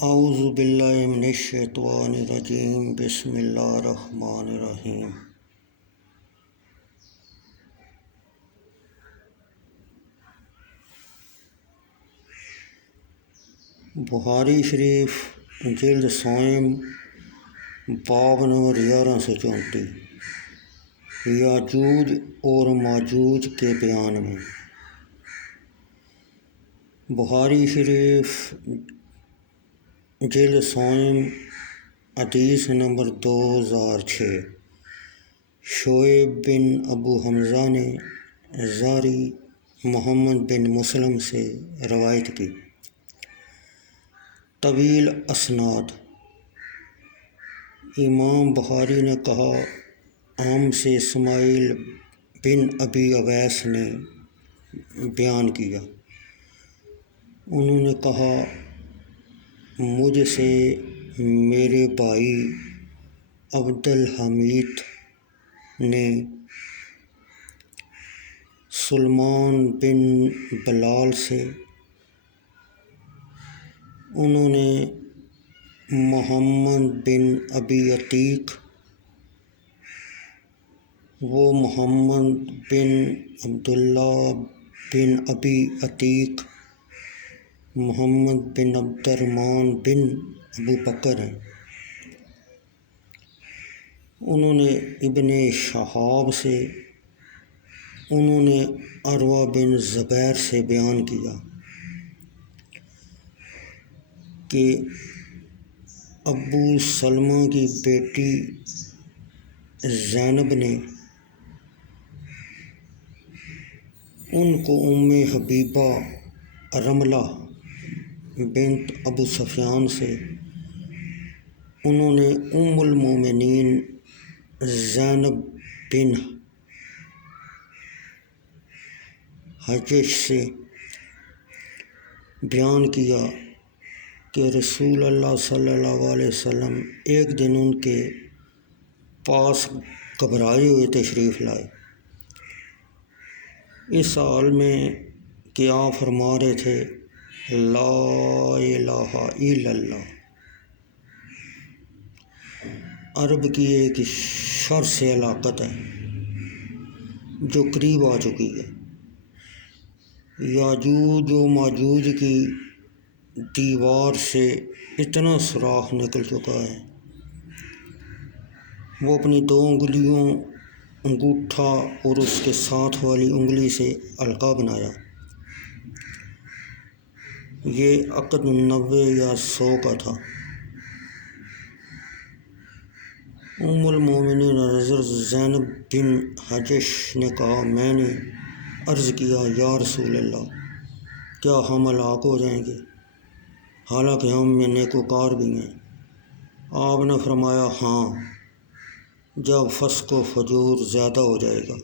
اعوذ باللہ من الشیطان الرجیم بسم اللہ الرحمن الرحیم۔ بخاری شریف جلد سوم باب نمبر 1134 یاجوج اور ماجوج کے بیان میں۔ بخاری شریف جلد سوم حدیث نمبر 2006 شعیب بن ابو حمزہ نے زاری محمد بن مسلم سے روایت کی۔ طویل اسناد۔ امام بخاری نے کہا، ہم سے اسماعیل بن ابی اویس نے بیان کیا، انہوں نے کہا مجھ سے میرے بھائی عبدالحمید نے سلمان بن بلال سے، انہوں نے محمد بن ابی عتیق، وہ محمد بن عبداللہ بن ابی عتیق محمد بن عبد الرحمن بن ابو بکر ہیں، انہوں نے ابن شہاب سے، انہوں نے عروہ بن زبیر سے بیان کیا کہ ابو سلمہ کی بیٹی زینب نے ان کو ام حبیبہ رملہ بنت ابو سفیان سے، انہوں نے ام المومنین زینب بن حجش سے بیان کیا کہ رسول اللہ صلی اللہ علیہ وسلم ایک دن ان کے پاس گھبرائے ہوئے تشریف لائے، اس حال میں کہ آپ فرما رہے تھے لا الہ الا اللہ۔ عرب کی ایک شرس ہلاکت ہے جو قریب آ چکی ہے۔ یاجوج و ماجوج کی دیوار سے اتنا سوراخ نکل چکا ہے، وہ اپنی 2 انگلیوں انگوٹھا اور اس کے ساتھ والی انگلی سے حلقہ بنایا۔ یہ عقد 90 یا 100 کا تھا۔ ام المومنین حضرت زینب بن حجش نے کہا، میں نے عرض کیا یا رسول اللہ، کیا ہم ہلاک ہو جائیں گے حالانکہ ہم میں نیکوکار بھی ہیں؟ آپ نے فرمایا ہاں، جب فسق و فجور زیادہ ہو جائے گا